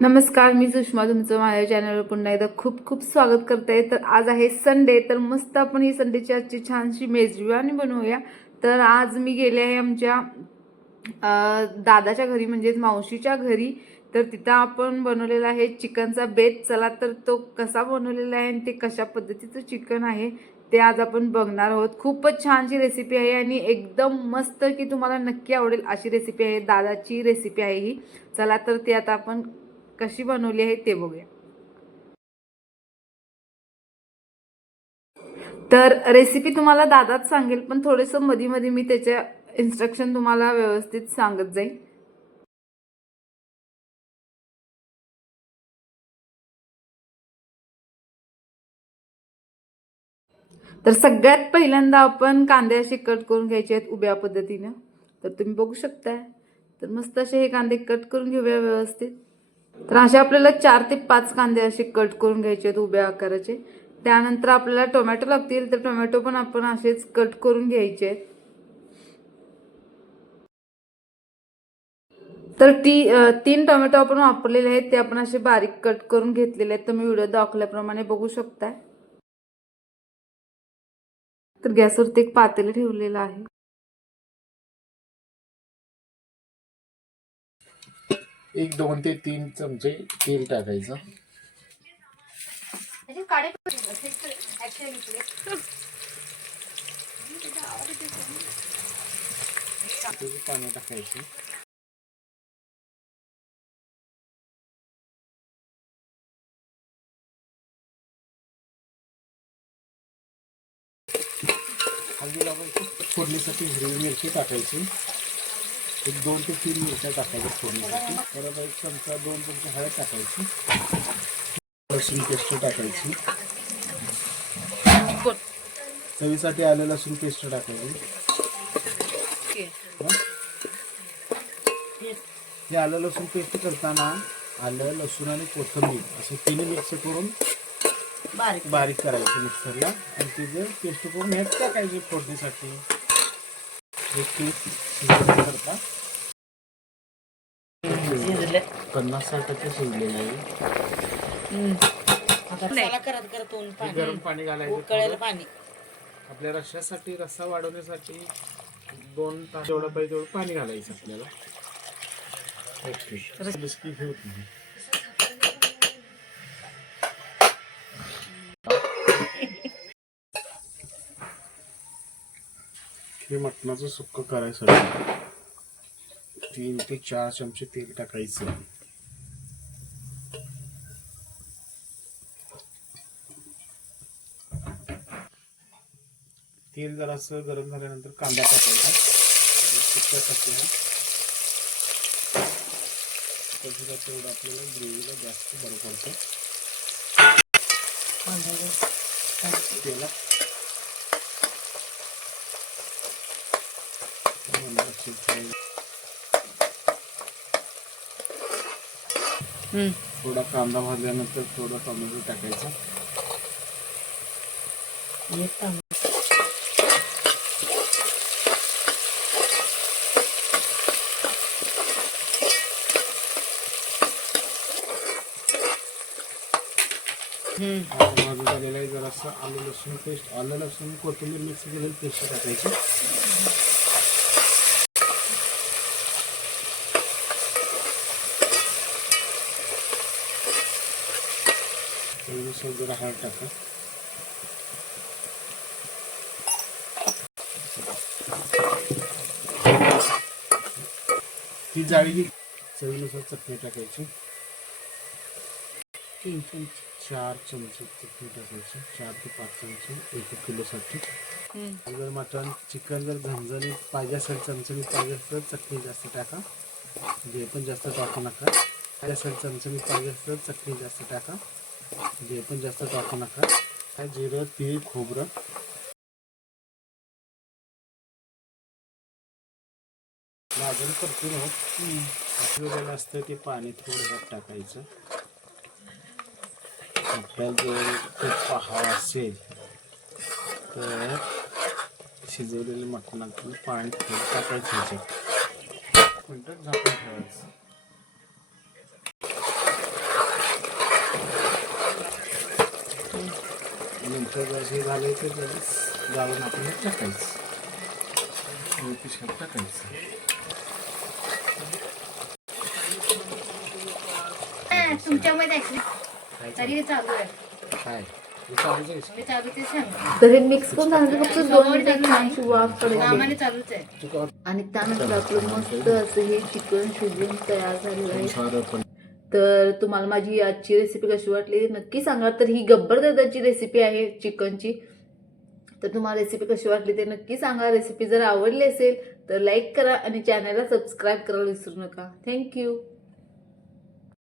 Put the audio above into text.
नमस्कार मी सुषमा. तुमचं माझ्या चॅनलवर पुन्हा एकदा खूप खूप स्वागत करते. तर आज आहे संडे तर मस्त आपण ही संडेची आजची छानशी मेजवानी बनवूया. तर आज मी गेले आहे आमच्या दादाच्या घरी म्हणजेच मावशीच्या घरी. तर तिथं आपण बनवलेला आहे चिकनचा बेत. चला तर तो कसा बनवलेला आहे आणि ते कशा पद्धतीचं चिकन आहे ते आज आपण बघणार आहोत. खूपच छानशी रेसिपी आहे आणि एकदम मस्त की तुम्हाला नक्की आवडेल अशी रेसिपी आहे. दादाची रेसिपी आहे ही. चला तर ती आता आपण कशी बनवली आहे ते बघूया. तर रेसिपी तुम्हाला दादाच सांगेल पण थोडंसं मध्ये मध्ये मी त्याच्या इन्स्ट्रक्शन तुम्हाला व्यवस्थित सांगत जाईल तर सगळ्यात पहिल्यांदा आपण कांदे असे कट करून घ्यायचे आहेत उभ्या पद्धतीनं. तर तुम्ही बघू शकताय. तर मस्त असे हे कांदे कट करून घेऊया व्यवस्थित. तर असे आपल्याला चार ते पाच कांदे असे कट करून घ्यायचे आहेत उभ्या आकाराचे. त्यानंतर आपल्याला टोमॅटो लागतील तर टोमॅटो पण आपण असेच कट करून घ्यायचे आहेत. तर ती तीन टोमॅटो आपण वापरलेले आहेत ते आपण असे बारीक कट करून घेतलेले आहेत. तुम्ही व्हिडिओ दाखवल्याप्रमाणे बघू शकताय. तर गॅसवरती एक पातेलं ठेवलेलं आहे. एक दोन ते तीन चमचे तेल टाकायचं. पाणी टाकायचं. हळदी लावायची फोडणीसाठी हिरवी मिरची टाकायची. एक दोन ते तीन मिरच्या टाकायच्या फोडणीसाठी. परत एक चमचा दोन चमचे हळद टाकायची. लसूण पेस्ट टाकायची. चवीसाठी आलं लसूण पेस्ट टाकायची. हं? हे आलं लसूण पेस्ट करताना आलं लसूण आणि कोथिंबीर असे तिन्ही मिक्स करून बारीक. बारीक करायचं मिक्सरला. आणि तिथे पेस्ट करून ह्यात टाकायचे फोडणीसाठी. पन्नास साठ टक्के शिजलेलं आहे. आता चला करत करत ऊन पाणी गरम पाणी घालायचं उकळेलं. पाणी. आपल्या रश्श्यासाठी रस्सा वाढवण्यासाठी दोन तास जेवढं पाहिजे तेवढं पाणी घालायचं आपल्याला. ओके हे मटणाचं सुक्क करायसाठी तीन ते चार चमचे तेल टाकायचं. तेल जरासं गरम झाल्यानंतर कांदा टाकायचा. त्याचं तेवढं आपल्याला ग्रेव्हीला जास्त बरं पडतं. तेला थोडा कांदा भाजल्यानंतर थोडा टोमॅटो टाकायचा. भाजून झालेला आहे जरासं आलं लसूण पेस्ट आलं लसूण कोथिंबीर मिक्स केलेली पेस्ट टाकायची. थोडंसं जरा हळद टाका. ती जाळी. चवीनुसार चटणी टाकायची. तीन चमचे. चार चमचे चटणी टाकायची. चार ते पाच चमचे एक एक किलोसाठी. जर मटण चिकन जर झणझणीत पाहिजे असेल चमचमीत पाहिजे असेल तर चटणी जास्त टाका. जे पण जास्त टाकू नका. पाहिजे असेल चमचमीत पाहिजे असेल तर चटणी जास्त टाका. जे पण जास्त टाकू नका. काय जिरं तीळ खोबरं. भाजून करतो ना. आपल्याला असतं ते पाणी थोडं टाकायचं. आपल्याला जर खूप हवा असेल तर शिजवलेलं मटणातलं पाणी थोडं टाकायचं. ह्याच्यात मिनटं झाकून ठेवायचं? तर हे झालं लगेच गाळून हे टाकायचं. पिशव्यात टाकायचं. तुमच्यामध्ये तरी चालू आहे. काय? हे तर हे मिक्स करून झालं फक्त दोन वाफ आणि त्यानंतर आपलं मस्त असं हे चिकन शिजून तयार झालेलं आहे. तर तुम्हाला माझी आजची रेसिपी कशी वाटली नक्की सांगा. तर ही गब्बर दादाची रेसिपी आहे चिकनची. तर तुम्हाला रेसिपी कशी वाटली ते नक्की सांगा. रेसिपी जर आवडली असेल तर लाईक करा आणि चॅनलला सबस्क्राईब करायला विसरू नका. थँक्यू